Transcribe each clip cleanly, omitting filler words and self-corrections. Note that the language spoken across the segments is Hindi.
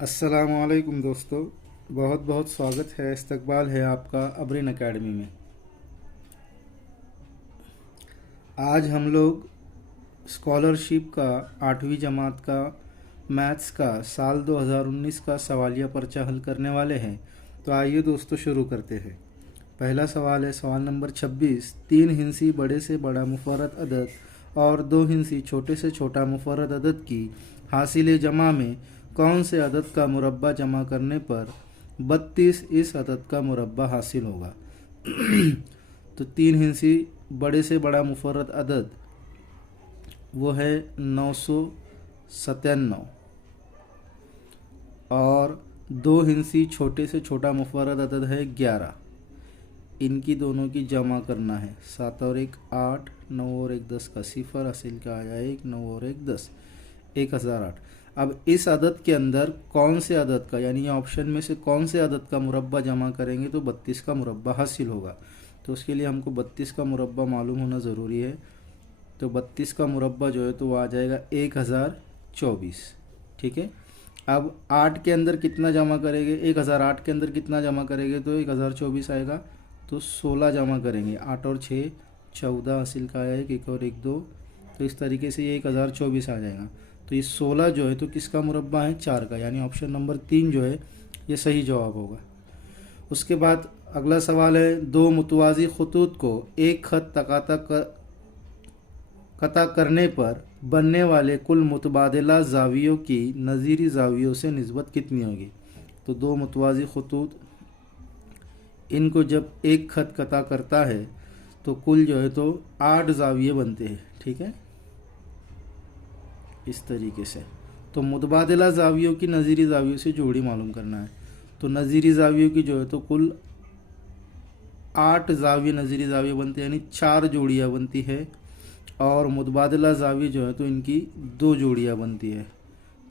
अस्सलामुअलैकुम दोस्तों, बहुत बहुत स्वागत है, इस्तकबाल है आपका अबरिन एकेडमी में। आज हम लोग स्कॉलरशिप का 8वीं जमात का मैथ्स का साल 2019 का सवालिया पर्चा हल करने वाले हैं। तो आइए दोस्तों शुरू करते हैं। पहला सवाल है सवाल नंबर 26। 3 हिंसी बड़े से बड़ा मुफर्रद अदद और 2 हिंसी छोटे से छोटा मुफर्रद अदद की हासिल जमा में कौन से अदद का मुरब्बा जमा करने पर 32 इस अदद का मुरब्बा हासिल होगा। तो 3 हिंसी बड़े से बड़ा मुफर्रद अदद वो है 997 और 2 हिंसी छोटे से छोटा मुफर्रद अदद है 11। इनकी दोनों की जमा करना है। 7 और 1 8, 9 और 1 10 का सिफर, हासिल का आया 1, 9 और 1 10, 1008। अब इस अदद के अंदर कौन से अदद का, यानी ऑप्शन में से कौन से अदद का मुरब्बा जमा करेंगे तो 32 का मुरब्बा हासिल होगा। तो उसके लिए हमको 32 का मुरब्बा मालूम होना ज़रूरी है। तो 32 का मुरब्बा जो है तो वो आ जाएगा 1024। ठीक है। अब 8 के अंदर कितना जमा करेंगे, 1008 के अंदर कितना जमा करेंगे तो 1024 आएगा। तो 16 जमा करेंगे। 8 और 6 14, हासिल का आया 1 और 1 2। तो इस तरीके से ये 1024 आ जाएगा। तो ये 16 जो है तो किसका मुरब्बा है, 4 का, यानी ऑप्शन नंबर 3 जो है ये सही जवाब होगा। उसके बाद अगला सवाल है, 2 मुतवाज़ी खतूत को एक खत कता करने पर बनने वाले कुल मुतबादला ज़ावियों की नज़ीरी ज़ावियों से निस्बत कितनी होगी। तो 2 मुतवाज़ी खतूत, इनको जब एक खत कता करता है तो कुल जो है तो 8 ज़ाविये बनते हैं। ठीक है, इस तरीके से। तो मुतबादला ज़ावियों की नज़ीरी ज़ावियों से जोड़ी मालूम करना है। तो नज़ीरी ज़ावियों की जो है तो कुल 8 ज़ाविये नज़ीरी ज़ाविये बनते हैं, यानी 4 जोड़ियाँ बनती है। और मुतबादला ज़ाविये जो है तो इनकी 2 जोड़ियाँ बनती है।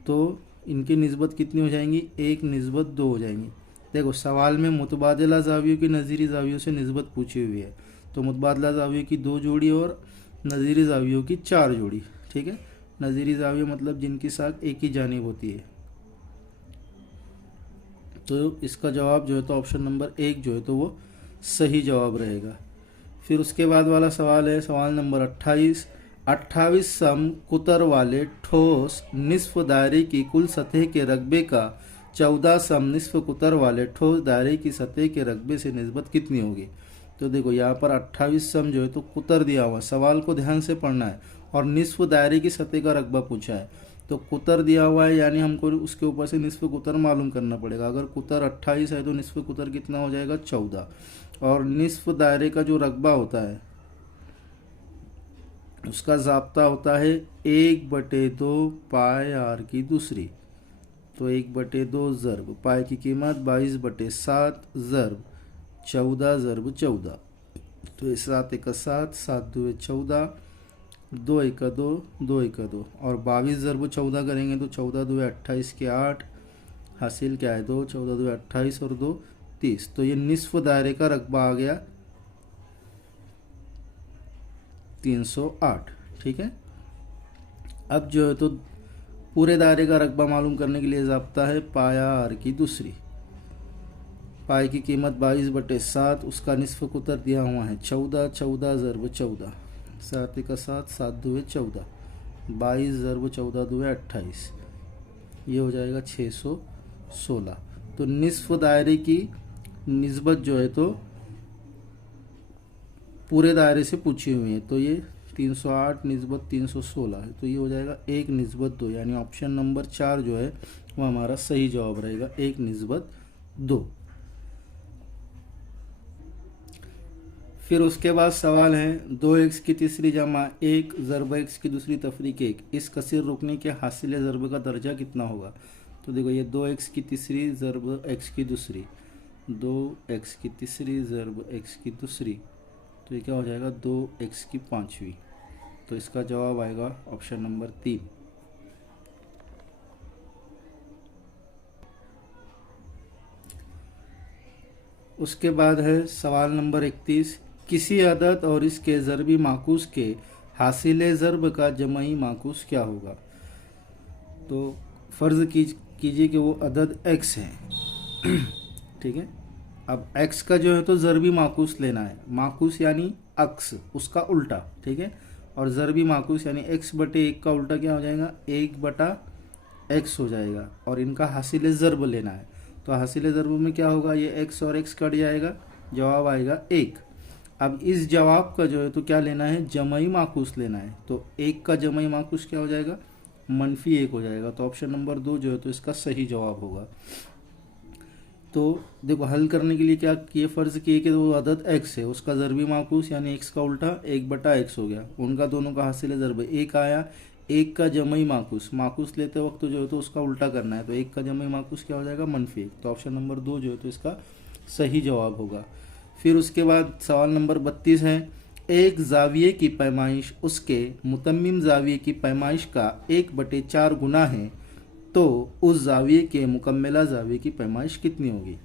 तो इनकी निस्बत कितनी हो जाएंगी, 1:2 हो जाएंगी। देखो सवाल में मुतबादला ज़ावियों की नज़ीरी ज़ावियों से निस्बत पूछी हुई है। तो मुतबादला ज़ावियों की 2 जोड़ी और नज़ीरी ज़ावियों की 4 जोड़ी। ठीक है। नज़ीरी ज़ाविया मतलब जिनकी साख एक ही जानिब होती है। तो इसका जवाब जो है तो ऑप्शन नंबर 1 जो है तो वो सही जवाब रहेगा। फिर उसके बाद वाला सवाल है सवाल नंबर 28। 28 सम कुतर वाले ठोस निस्फ दायरे की कुल सतह के रकबे का 14 सम निस्फ कुतर वाले ठोस दायरे की सतह के रकबे से निस्बत कितनी होगी। तो देखो यहाँ पर 28 सम जो है तो कुतर दिया हुआ, सवाल को ध्यान से पढ़ना है, और निस्फ दायरे की सतह का रकबा पूछा है। तो कुतर दिया हुआ है, यानी हमको उसके ऊपर से निस्फ कुतर मालूम करना पड़ेगा। अगर कुतर 28 है तो निस्फ कुतर कितना हो जाएगा, 14। और निस्फ दायरे का जो रकबा होता है उसका ज़ाब्ता होता है 1/2 पाए आर की दूसरी। तो 1/2 ज़र्ब पाए की कीमत 22/7 ज़र्ब 14 ज़र्ब 14। तो 7 1 7, 7 2 14, 2 1 2, 2 1 2, और 22 ज़र्ब 14 करेंगे तो 14 2 28 के 8, हासिल क्या है 2, 14 2 28 और 2 30। तो ये निस्फ दायरे का रकबा आ गया 308। ठीक है। अब जो है तो पूरे दायरे का रकबा मालूम करने के लिए ज़ाब्ता है पाया आर की दूसरी। पाए की कीमत 22/7, उसका निस्फ कुतर दिया हुआ है 14, 14 ज़र्ब 14, 7 1 7, 7 2 14, 22 ज़र्ब 14 2 28, ये हो जाएगा 616। तो निस्फ दायरे की निस्बत जो है तो पूरे दायरे से पूछी हुई है। तो ये 308 निस्बत 316 है। तो ये हो जाएगा 1:2, यानी ऑप्शन नंबर 4 जो है वो हमारा सही जवाब रहेगा, 1:2। फिर उसके बाद सवाल है 2x की तीसरी जमा 1 ज़रब x की दूसरी तफरीक 1, इस कसीर रुकनी के हासिल ज़रब का दर्जा कितना होगा। तो देखो ये 2x की तीसरी ज़रब x की दूसरी, 2x की तीसरी ज़रब x की दूसरी, तो ये क्या हो जाएगा 2x की पाँचवीं। तो इसका जवाब आएगा ऑप्शन नंबर 3। उसके बाद है सवाल नंबर 31। किसी अदद और इसके ज़रबी माकूस के हासिल ज़रब का जमई माकूस क्या होगा। तो फ़र्ज़ कीजिए कि वो अदद x है। ठीक है, अब x का जो है तो ज़रबी माकूस लेना है। माकूस यानी अक्स, उसका उल्टा। ठीक है, और ज़रबी माकूस यानी x बटे 1 का उल्टा क्या हो जाएगा, 1 बटा x हो जाएगा। और इनका हासिल ज़रब लेना है। तो हासिल ज़रब में क्या होगा, ये x और x कट जाएगा, जवाब आएगा 1। अब इस जवाब का जो है तो क्या लेना है, जमई माकूस लेना है। तो 1 का जमई माकूस क्या हो जाएगा, -1 हो जाएगा। तो ऑप्शन नंबर 2 जो है तो इसका सही जवाब होगा। तो देखो, हल करने के लिए क्या किए, फ़र्ज़ किए कि वो अदद x है, उसका ज़रबी माकूस यानी x का उल्टा 1 बटा x हो गया। उनका दोनों का हासिल ज़रब 1 आया। 1 का जमई माकूस, माकूस लेते वक्त जो है तो उसका उल्टा करना है। तो 1 का जमई माकूस क्या हो जाएगा, -1। तो ऑप्शन नंबर 2 जो है तो इसका सही जवाब होगा। फिर उसके बाद सवाल नंबर 32 है, एक जाविये की पैमाइश उसके मुतम्मिम जाविये की पैमाइश का 1/4 गुना है, तो उस जाविये के मुकम्मला जाविये की पैमाइश कितनी होगी।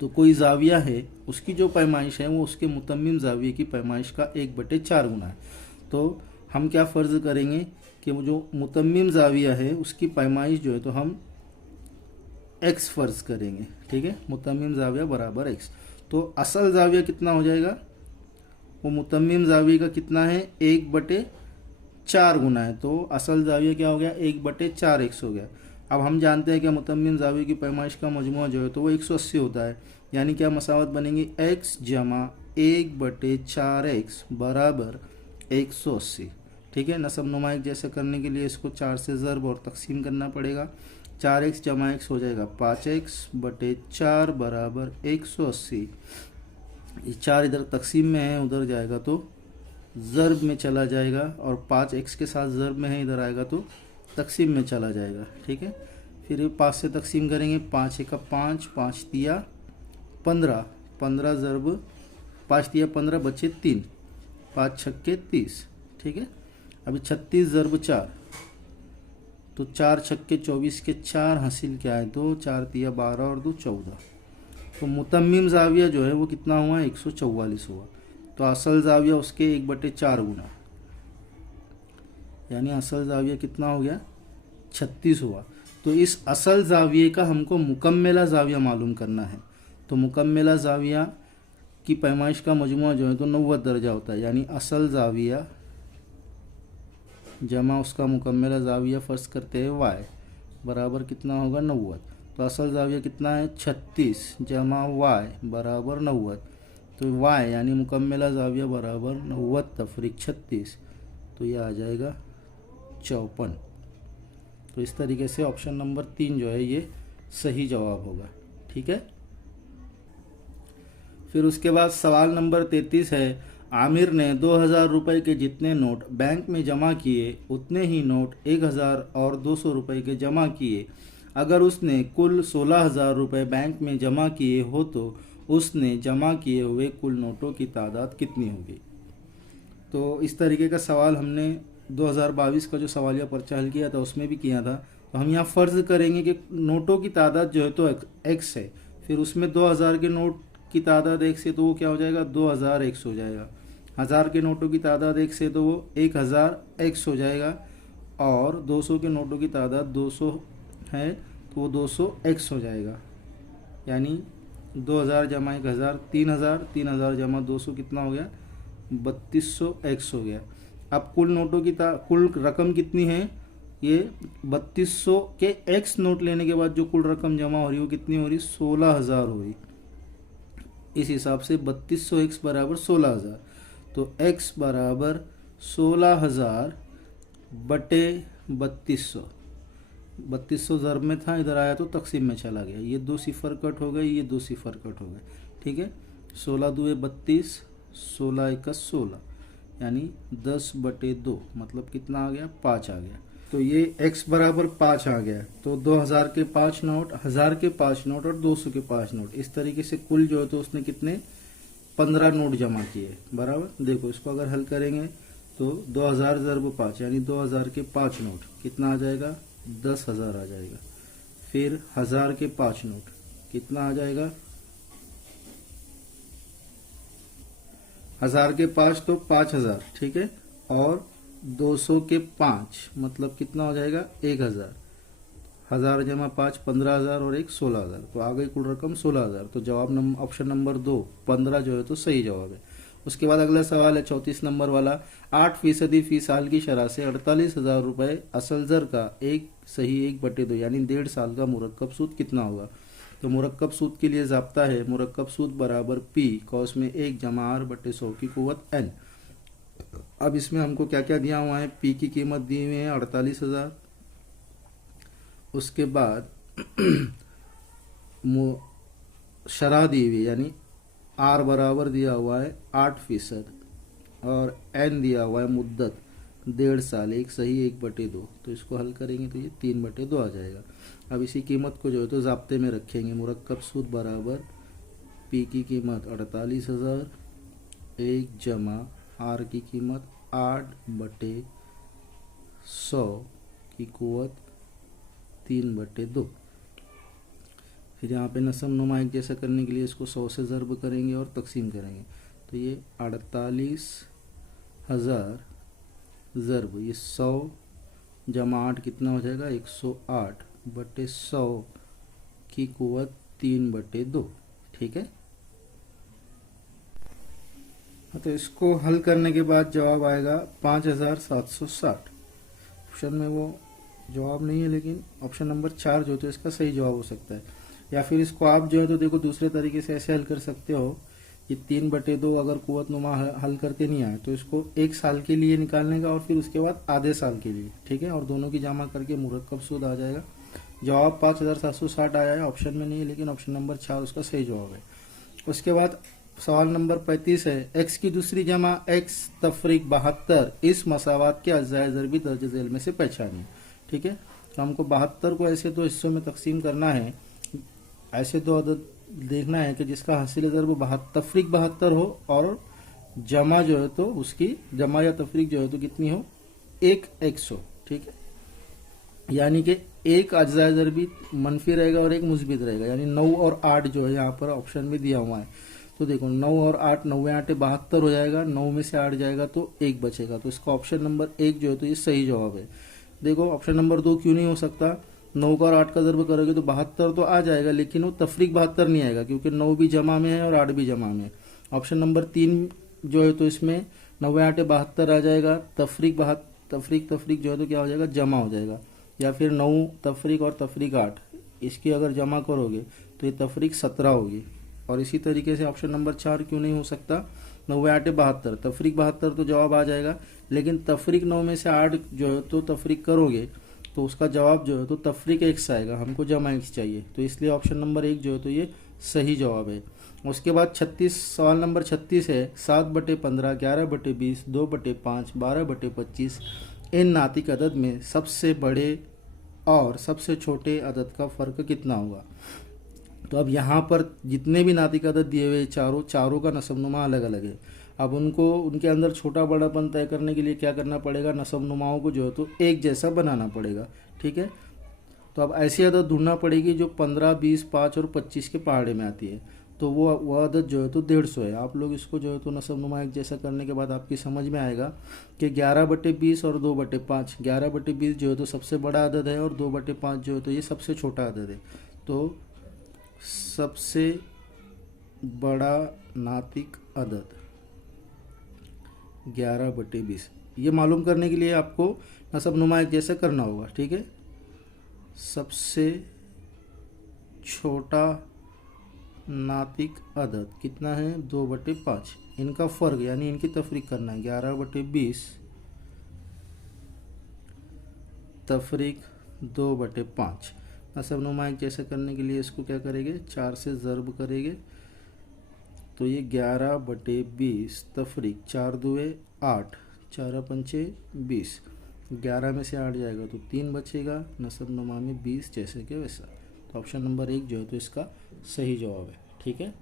तो कोई जाविया है, उसकी जो पैमाइश है वो उसके मुतम्मिम जाविये की पैमाइश का 1/4 गुना है। तो हम क्या फ़र्ज़ करेंगे कि वो जो मुतम्मिम जाविया है उसकी पैमाइश जो है तो हम x फ़र्ज़ करेंगे। ठीक है, मुतम्मिम जाविया बराबर x। तो असल जाविया कितना हो जाएगा, वो मुतम्मिम जाविया का कितना है, 1/4 गुना है। तो असल जाविया क्या हो गया, 1/4x हो गया। अब हम जानते हैं कि मुतम्मिम जाविया की पैमाइश का मजमूआ जो है तो वो 180 होता है। यानी क्या मसावत बनेगी, x जमा 1/4x बराबर 180। ठीक है, नसब नुमाइक जैसे करने के लिए इसको 4 से ज़रब और तकसीम करना पड़ेगा। 4x जमा x हो जाएगा 5x/4 बराबर 180। ये 4 इधर तकसीम में है, उधर जाएगा तो ज़रब में चला जाएगा, और 5x के साथ ज़रब में है, इधर आएगा तो तकसीम में चला जाएगा। ठीक है, फिर ये 5 से तकसीम करेंगे, 5 × 5, 5 तिया 15, 15 ज़रब 5 तिया 15 बचे 3, 5 छक्के 30। ठीक है, अभी 36 ज़रब 4, तो 4 छक्के 24 के 4 हासिल क्या है, 2, 4 तिया 12 और 2 14। तो मुतम्मिम जाविया जो है वो कितना हुआ, 144 हुआ। तो असल जाविया उसके 1/4 गुना, यानी असल जाविया कितना हो गया, 36 हुआ। तो इस असल जाविये का हमको मुकम्मला जाविया मालूम करना है। तो मुकम्मला जाविया की पैमाइश का मजमुआ जो है तो 90 दर्जा होता है। यानी असल जाविया जमा उसका मुकम्मला जाविया फ़र्ज़ करते हैं y बराबर कितना होगा, 90। तो असल जाविया कितना है, 36 जमा y बराबर 90। तो y यानी मुकम्मला जाविया बराबर 90 तफरीक 36, तो यह आ जाएगा 54। तो इस तरीके से ऑप्शन नंबर 3 जो है ये सही जवाब होगा। ठीक है, फिर उसके बाद सवाल नंबर 33 है, आमिर ने 2000 रुपये के जितने नोट बैंक में जमा किए उतने ही नोट 1000 और 200 रुपये के जमा किए। अगर उसने कुल 16,000 रुपये बैंक में जमा किए हो तो उसने जमा किए हुए कुल नोटों की तादाद कितनी होगी। तो इस तरीके का सवाल हमने 2022 का जो सवालिया पर्चा हल किया था उसमें भी किया था। तो हम यहाँ फ़र्ज़ करेंगे कि नोटों की तादाद जो है तो x है, फिर उसमें 2000 के नोट की तादाद x है तो वो क्या हो जाएगा, 2000x हो जाएगा। 1000 के नोटों की तादाद x है तो वो 1000x हो जाएगा, और 200 के नोटों की तादाद 200 है तो वो 200x हो जाएगा। यानी 2000 जमा 1000 3000, 3000 जमा 200 कितना हो गया, 3200x हो गया। अब कुल नोटों की कुल रकम कितनी है, ये 3200 के x नोट लेने के बाद जो कुल रकम जमा हो रही है वो कितनी हो रही, 16,000 हो रही। इस हिसाब से 3200x बराबर 16,000। तो x बराबर 16,000 बटे 3200। 3200 ज़रब में था, इधर आया तो तकसीम में चला गया। ये 2 सिफर कट हो गए, ये 2 सिफर कट हो गए। ठीक है, 16 दूए 32, 16 1 16, यानी 10/2, मतलब कितना आ गया, 5 आ गया। तो ये x बराबर 5 आ गया। तो 2000 के 5 नोट, 1000 के 5 नोट और 200 के 5 नोट, इस तरीके से कुल जो है तो उसने कितने 15 नोट जमा किए। बराबर, देखो इसको अगर हल करेंगे तो 2000 ज़रब 5 यानी 2000 के 5 नोट कितना आ जाएगा, 10,000 आ जाएगा। फिर 1000 के 5 नोट कितना आ जाएगा, 1000 के 5 तो 5000। ठीक है, और 200 के 5 मतलब कितना हो जाएगा, 1000। 1000 जमा 5 15,000 और एक 16,000, तो आ गई कुल रकम 16,000। तो जवाब ऑप्शन नंबर 2 15 जो है तो सही जवाब है। उसके बाद अगला सवाल है 34 नंबर वाला। 8% फी साल की शरह से 48,000 रुपये असल ज़र का एक सही 1/2 यानी 1.5 साल का मुरक्कब सूद कितना होगा। तो मुरक्कब सूद के लिए ज़ाब्ता है मुरक्कब सूद बराबर पी कॉस में 1 जमा r/100 की कुव्वत n। अब इसमें हमको क्या क्या दिया हुआ है, पी की कीमत दी हुई है 48,000। उसके बाद शरह दी हुई यानी आर बराबर दिया हुआ है 8% और एन दिया हुआ है मुद्दत 1.5 साल, एक सही 1/2। तो इसको हल करेंगे तो ये 3/2 आ जाएगा। अब इसी कीमत को जो है तो ज़ाब्ते में रखेंगे। मुरक्कब सूद बराबर पी की कीमत 48,000 1 जमा आर की कीमत 8/100 की कुव्वत 3/2। फिर यहाँ पे नसम नुमा एक जैसा करने के लिए इसको 100 से ज़र्ब करेंगे और तकसीम करेंगे। तो ये 48,000 ज़र्ब ये 100 जमा 8 कितना हो जाएगा 108/100 की कुव्वत 3/2। ठीक है। तो इसको हल करने के बाद जवाब आएगा 5,760। ऑप्शन में वो जवाब नहीं है, लेकिन ऑप्शन नंबर 4 जो तो इसका सही जवाब हो सकता है। या फिर इसको आप जो है तो देखो दूसरे तरीके से ऐसे हल कर सकते हो कि 3/2 अगर कुव्वत नुमा हल करते नहीं आए तो इसको 1 साल के लिए निकालने का और फिर उसके बाद आधे साल के लिए। ठीक है। और दोनों की जमा करके मुरक्कब सूद आ जाएगा। जवाब 5,760 आया है, ऑप्शन में नहीं है, लेकिन ऑप्शन नंबर 4 उसका सही जवाब है। उसके बाद सवाल नंबर 35 है x की दूसरी जमा x तफरीक 72 इस मसावात के अज्जाए ज़रबी दर्ज झेल में से पहचानिए। ठीक है। तो हमको 72 को ऐसे 2 हिस्सों में तकसीम करना है। ऐसे 2 अदद देखना है कि जिसका हासिल ज़रब तफरीक 72 हो और जमा जो है तो उसकी जमा या तफरीक जो है तो कितनी हो 1x हो। ठीक है। यानी कि एक अज्जाए ज़रबी मनफी रहेगा और एक मुस्बित रहेगा, यानी 9 और 8 जो है यहाँ पर ऑप्शन में दिया हुआ है। तो देखो 9 और 8 9 8 72 हो जाएगा, 9 में से 8 जाएगा तो 1 बचेगा। तो इसका ऑप्शन नंबर 1 जो है तो ये सही जवाब है। देखो ऑप्शन नंबर 2 क्यों नहीं हो सकता, 9 का और 8 का ज़र्ब करोगे तो 72 तो आ जाएगा, लेकिन वो तफरीक 72 नहीं आएगा क्योंकि 9 भी जमा में है और 8 भी जमा में है। ऑप्शन नंबर 3 जो है तो इसमें 9 8 72 आ जाएगा, तफरीक तफरीक जो है तो क्या हो जाएगा जमा हो जाएगा। या फिर 9 तफरीक और तफरीक 8 इसकी अगर जमा करोगे तो ये तफरीक 17 होगी। और इसी तरीके से ऑप्शन नंबर 4 क्यों नहीं हो सकता, 9 8 72 तफरीक 72 तो जवाब आ जाएगा, लेकिन तफरीक 9 में से 8 जो है तो तफरीक करोगे तो उसका जवाब जो है तो तफरीक x आएगा, हमको जमा x चाहिए। तो इसलिए ऑप्शन नंबर 1 जो है तो ये सही जवाब है। उसके बाद 36 सवाल नंबर 36 है 7/15 11/20 2/5 12/25 इन नातिक अदद में सबसे बड़े और सबसे छोटे अदद का फ़र्क कितना होगा। तो अब यहाँ पर जितने भी नातिक अदद दिए हुए चारों का नसबनुमा अलग अलग है। अब उनके अंदर छोटा बड़ापन तय करने के लिए क्या करना पड़ेगा, नसबनुमाओं को जो है तो एक जैसा बनाना पड़ेगा। ठीक है। तो अब ऐसी अदद ढूंढना पड़ेगी जो 15 20 5 और 25 के पहाड़े में आती है। तो वो अदद जो है तो 150 है। आप लोग इसको जो है तो नसबनुमा एक जैसा करने के बाद आपकी समझ में आएगा कि 11/20 और 2/5। 11/20 जो है तो सबसे बड़ा अदद है और 2/5 जो है तो ये सबसे छोटा अदद है। तो सबसे बड़ा नातिक अदद 11/20 ये मालूम करने के लिए आपको नसबनुमा एक जैसा करना होगा। ठीक है। सबसे छोटा नातिक अदद कितना है 2/5, इनका फ़र्क यानी इनकी तफरीक करना है 11/20 तफरीक 2/5। नसबनुमा एक जैसा करने के लिए इसको क्या करेंगे 4 से ज़र्ब करेंगे। तो ये 11/20 तफरीक 4 2 8 4 5 20, 11 में से 8 जाएगा तो 3 बचेगा, नसबनुमा में 20 जैसे कि वैसा। तो ऑप्शन नंबर 1 जो है तो इसका सही जवाब है। ठीक है।